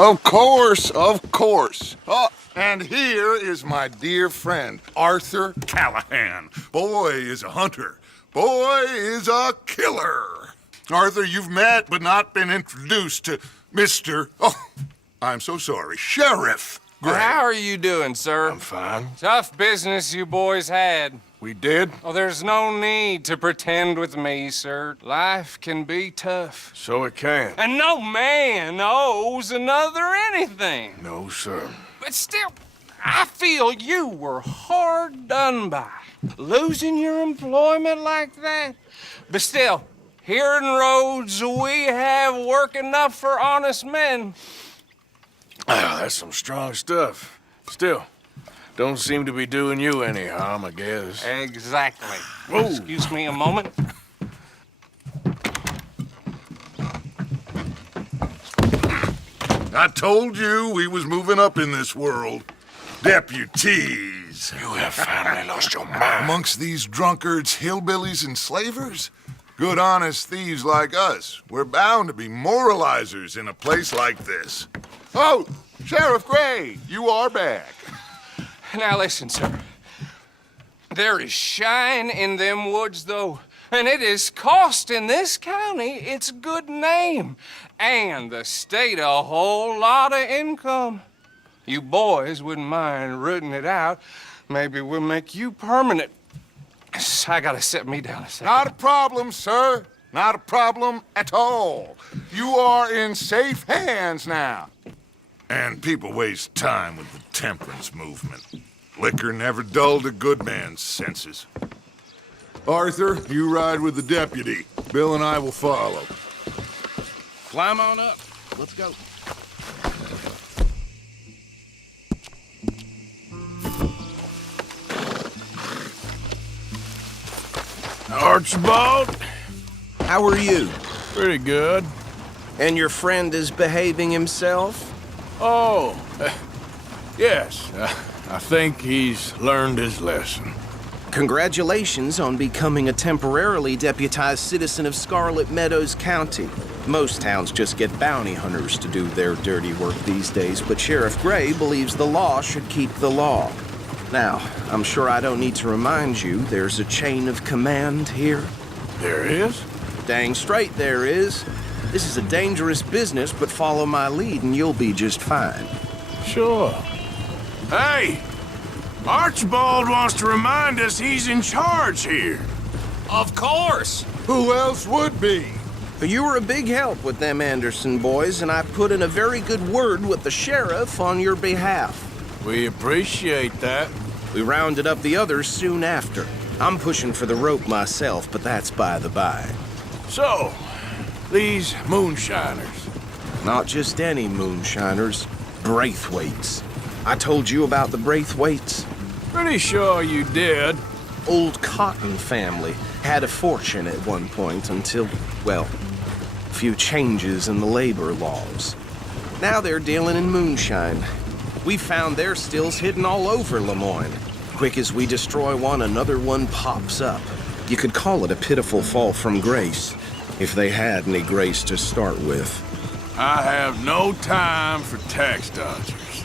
Of course, of course. Oh, and here is my dear friend, Arthur Callahan. Boy is a hunter. Boy is a killer. Arthur, you've met but not been introduced to Mr. Oh, I'm so sorry, Sheriff Gray. How are you doing, sir? I'm fine. Tough business you boys had. We did? Oh, there's no need to pretend with me, sir. Life can be tough. So it can. And no man owes another anything. No, sir. But still, I feel you were hard done by. Losing your employment like that. But still, here in Rhodes, we have work enough for honest men. That's some strong stuff. Still, don't seem to be doing you any harm, I guess. Exactly. Whoa. Excuse me a moment. I told you we was moving up in this world. Deputies. You have finally lost your mind. Amongst these drunkards, hillbillies, and slavers? Good honest thieves like us. We're bound to be moralizers in a place like this. Oh, Sheriff Gray, you are back. Now listen, sir. There is shine in them woods, though, and it is costing this county its good name and the state a whole lot of income. You boys wouldn't mind rooting it out. Maybe we'll make you permanent. I gotta set me down a second. Not a problem, sir. Not a problem at all. You are in safe hands now. And people waste time with the temperance movement. Liquor never dulled a good man's senses. Arthur, you ride with the deputy. Bill and I will follow. Climb on up. Let's go. Archibald? How are you? Pretty good. And your friend is behaving himself? Oh, yes. I think he's learned his lesson. Congratulations on becoming a temporarily deputized citizen of Scarlet Meadows County. Most towns just get bounty hunters to do their dirty work these days, but Sheriff Gray believes the law should keep the law. Now, I'm sure I don't need to remind you there's a chain of command here. There is? Dang straight there is. This is a dangerous business, but follow my lead and you'll be just fine. Sure. Hey! Archibald wants to remind us he's in charge here. Of course. Who else would be? You were a big help with them Anderson boys, and I put in a very good word with the sheriff on your behalf. We appreciate that. We rounded up the others soon after. I'm pushing for the rope myself, but that's by the by. So, these moonshiners. Not just any moonshiners, Braithwaites. I told you about the Braithwaites. Pretty sure you did. Old Cotton family had a fortune at one point until, well, a few changes in the labor laws. Now they're dealing in moonshine. We found their stills hidden all over Lemoyne. Quick as we destroy one, another one pops up. You could call it a pitiful fall from grace, if they had any grace to start with. I have no time for tax dodgers.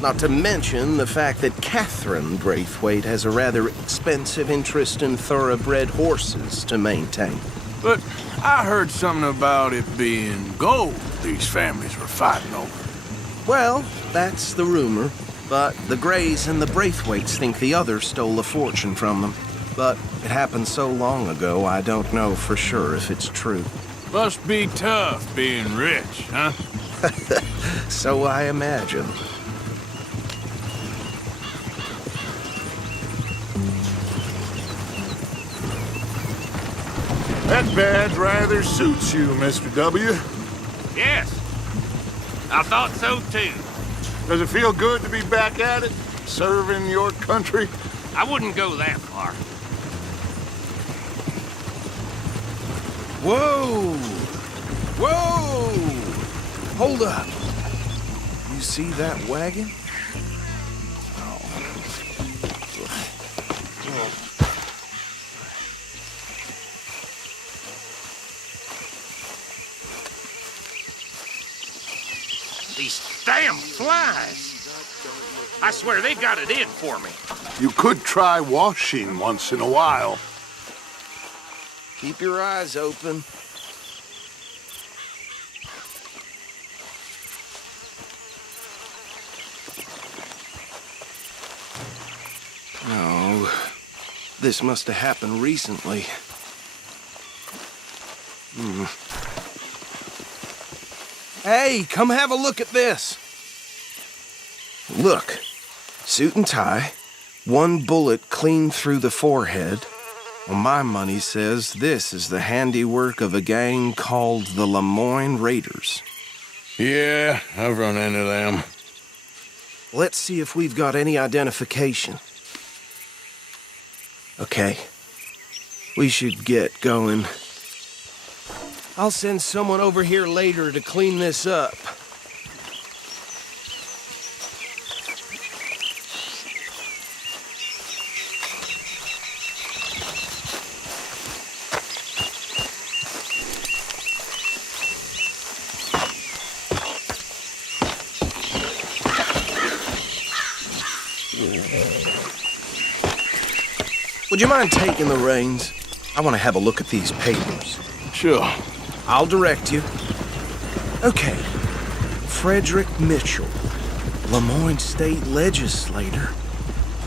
Not to mention the fact that Catherine Braithwaite has a rather expensive interest in thoroughbred horses to maintain. But I heard something about it being gold these families were fighting over. Well, that's the rumor. But the Grays and the Braithwaites think the others stole a fortune from them. But it happened so long ago, I don't know for sure if it's true. Must be tough being rich, huh? So I imagine. That badge rather suits you, Mr. W. Yes, I thought so too. Does it feel good to be back at it, serving your country? I wouldn't go that far. Whoa! Whoa! Hold up. You see that wagon? These damn flies. I swear they got it in for me. You could try washing once in a while. Keep your eyes open. Oh, this must have happened recently. Hey, come have a look at this. Look, suit and tie, one bullet clean through the forehead. Well, my money says this is the handiwork of a gang called the Lemoyne Raiders. Yeah, I've run into them. Let's see if we've got any identification. Okay. We should get going. I'll send someone over here later to clean this up. Would you mind taking the reins? I want to have a look at these papers. Sure. I'll direct you. Okay. Frederick Mitchell, Lemoyne State Legislator.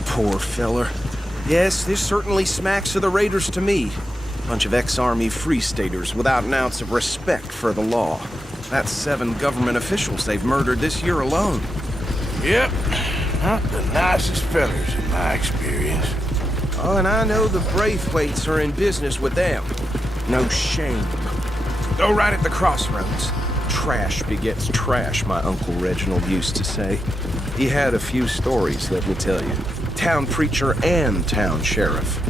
Poor feller. Yes, this certainly smacks of the Raiders to me. Bunch of ex-Army Free Staters without an ounce of respect for the law. That's 7 government officials they've murdered this year alone. Yep. Not the nicest fellas in my experience. Oh, and I know the Braithwaites are in business with them. No shame. Go right at the crossroads. Trash begets trash, my Uncle Reginald used to say. He had a few stories, let me tell you. Town preacher and town sheriff.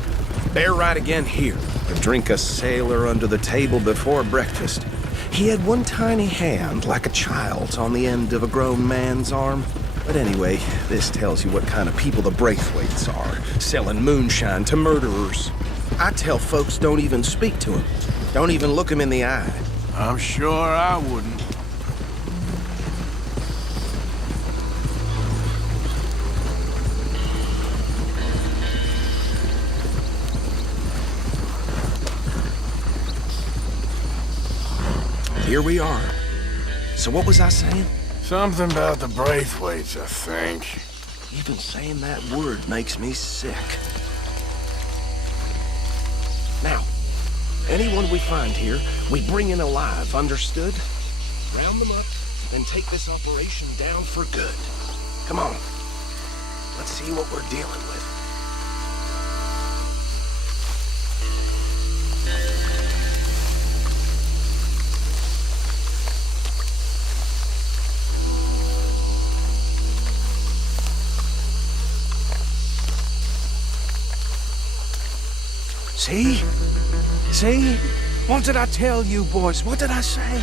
Bear right again here. A drink a sailor under the table before breakfast. He had one tiny hand, like a child's, on the end of a grown man's arm. But anyway, this tells you what kind of people the Braithwaites are, selling moonshine to murderers. I tell folks don't even speak to him. Don't even look him in the eye. I'm sure I wouldn't. Here we are. So what was I saying? Something about the Braithwaites, I think. Even saying that word makes me sick. Now, anyone we find here, we bring in alive, understood? Round them up, and take this operation down for good. Come on. Let's see what we're dealing with. See? See? What did I tell you, boys? What did I say?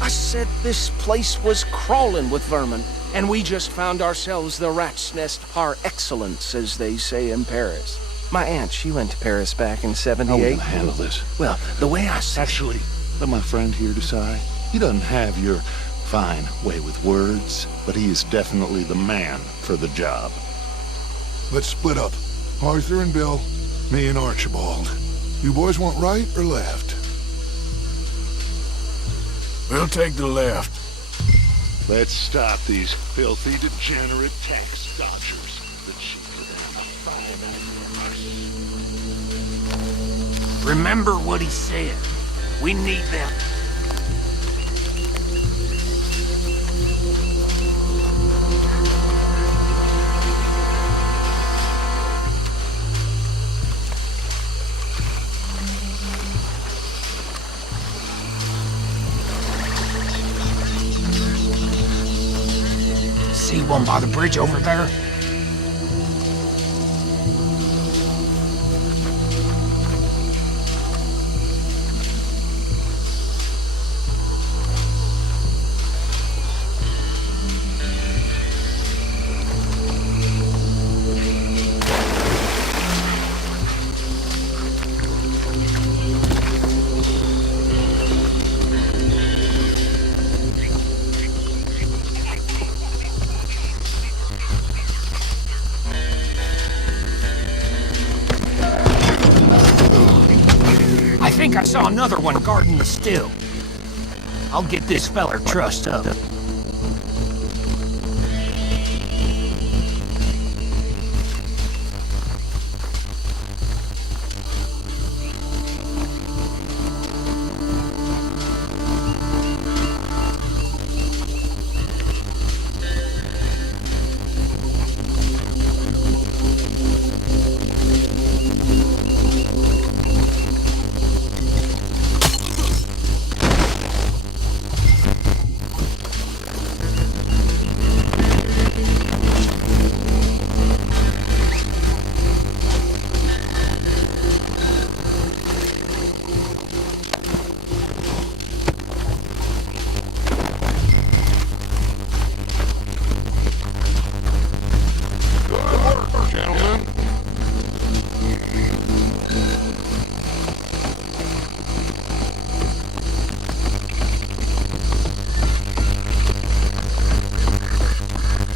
I said this place was crawling with vermin, and we just found ourselves the rat's nest par excellence, as they say in Paris. My aunt, she went to Paris back in How are we '78. gonna handle this? Well, the way I said... Actually, let my friend here decide. He doesn't have your fine way with words, but he is definitely the man for the job. Let's split up. Arthur and Bill, me and Archibald. You boys want right or left? We'll take the left. Let's stop these filthy, degenerate tax dodgers. The cheaper than a fine out. Remember what he said. We need them. See one by the bridge over there? I saw another one guarding the still. I'll get this feller trussed up.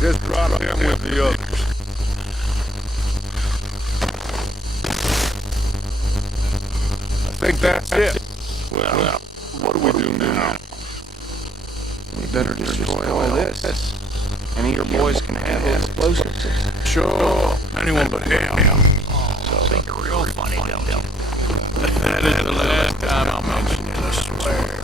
Just drop him with the others. I think that's it. Well, what do we do now? We better destroy all this. Any of your boys can handle explosives. Sure. Anyone but him. Think you're real funny, don't you? That is the last time I'll mention it, I swear.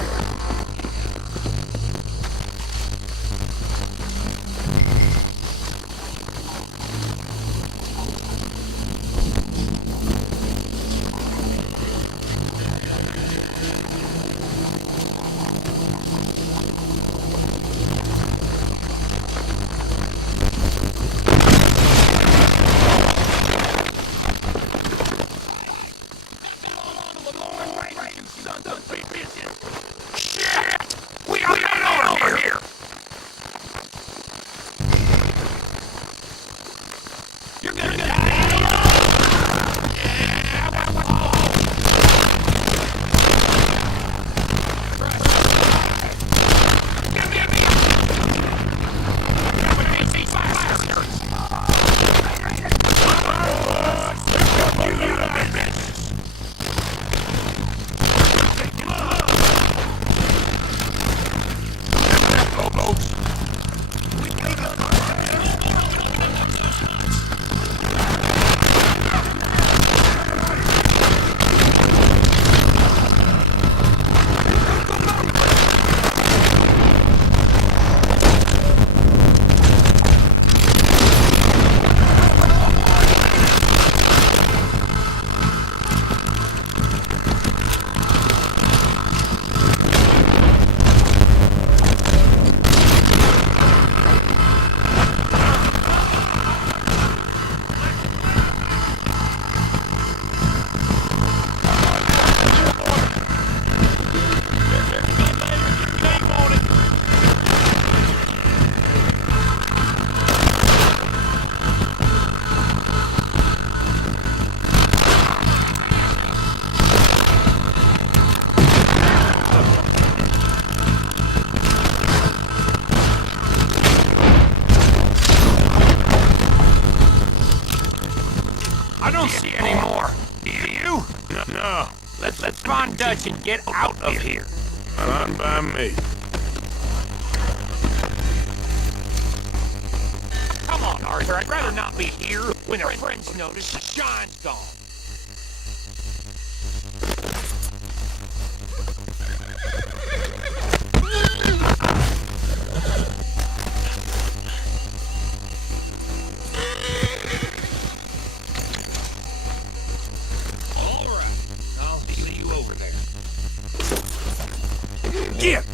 I don't see any more. Do you? No, Let's find Dutch and get out of here. fine by me. Come on, Arthur. I'd rather not be here when our friends notice the shine's gone. All right. I'll see you over there. Get!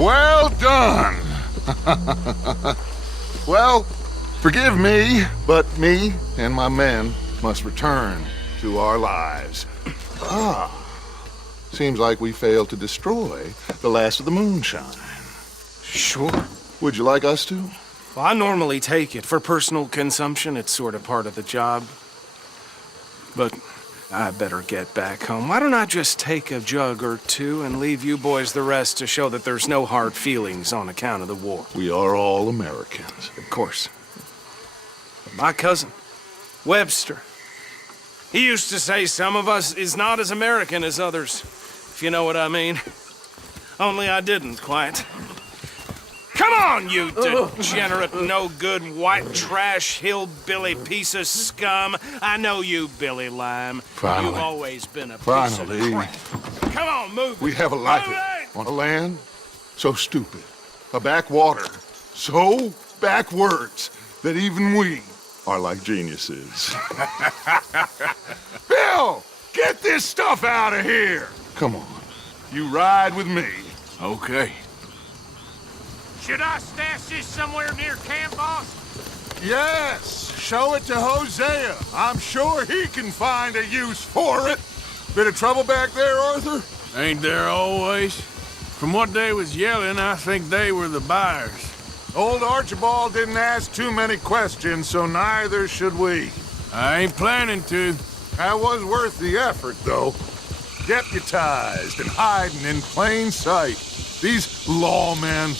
Well done. Well, forgive me, but me and my men must return to our lives. Seems like we failed to destroy the last of the moonshine. Sure. Would you like us to? Well, I normally take it. For personal consumption, it's sort of part of the job. But I better get back home. Why don't I just take a jug or two and leave you boys the rest to show that there's no hard feelings on account of the war? We are all Americans. Of course. But my cousin, Webster, he used to say some of us is not as American as others, if you know what I mean. Only I didn't quite. Come on, you degenerate, no-good, white trash, hillbilly piece of scum. I know you, Billy Lime. Finally. You've always been a piece Finally. of crap. Come on, move it. We have a life Move it! on a land so stupid, a backwater so backwards that even we are like geniuses. Bill, get this stuff out of here. Come on, you ride with me. Okay. Should I stash this somewhere near camp, boss? Yes, show it to Hosea. I'm sure he can find a use for it. Bit of trouble back there, Arthur? Ain't there always? From what they was yelling, I think they were the buyers. Old Archibald didn't ask too many questions, so neither should we. I ain't planning to. That was worth the effort, though. Deputized and hiding in plain sight. These lawmen,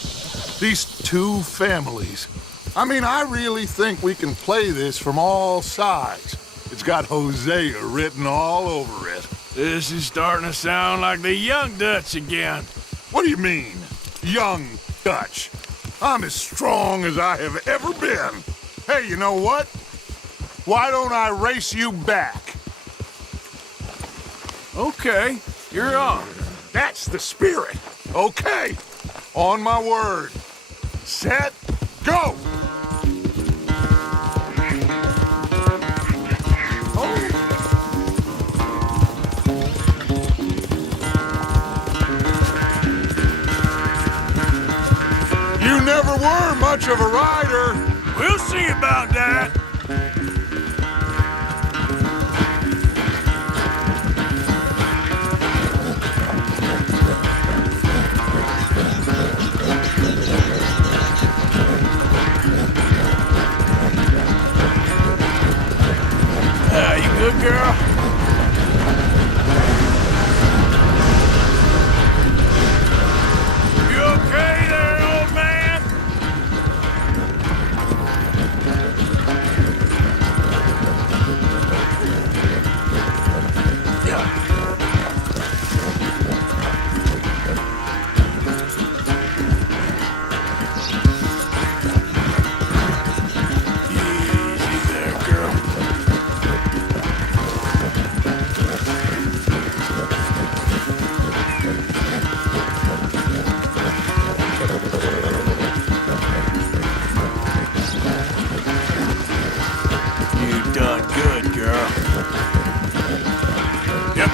these two families. I mean, I really think we can play this from all sides. It's got Hosea written all over it. This is starting to sound like the Young Dutch again. What do you mean, young Dutch? I'm as strong as I have ever been. Hey, you know what? Why don't I race you back? Okay, you're on. That's the spirit. Okay, on my word. Set, go! You never were much of a rider. We'll see about that. You good, girl? You okay there, old man? Easy there, girl. You done good, girl. Yep.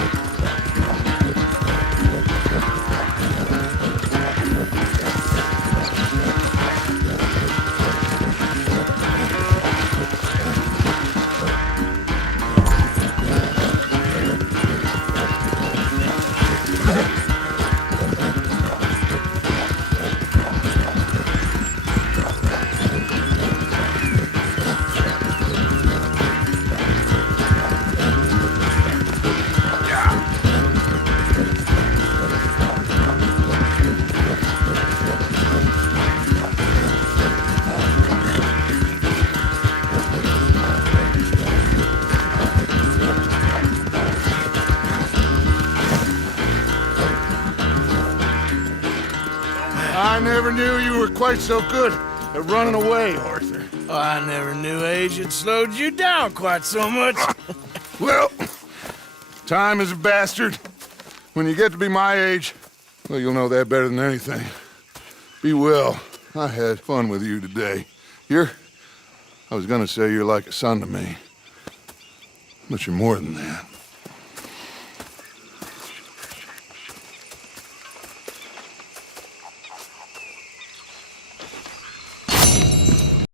I never knew you were quite so good at running away, Arthur. I never knew age had slowed you down quite so much. Well, time is a bastard. When you get to be my age, well, you'll know that better than anything. Be well. I had fun with you today. I was gonna say you're like a son to me, but you're more than that.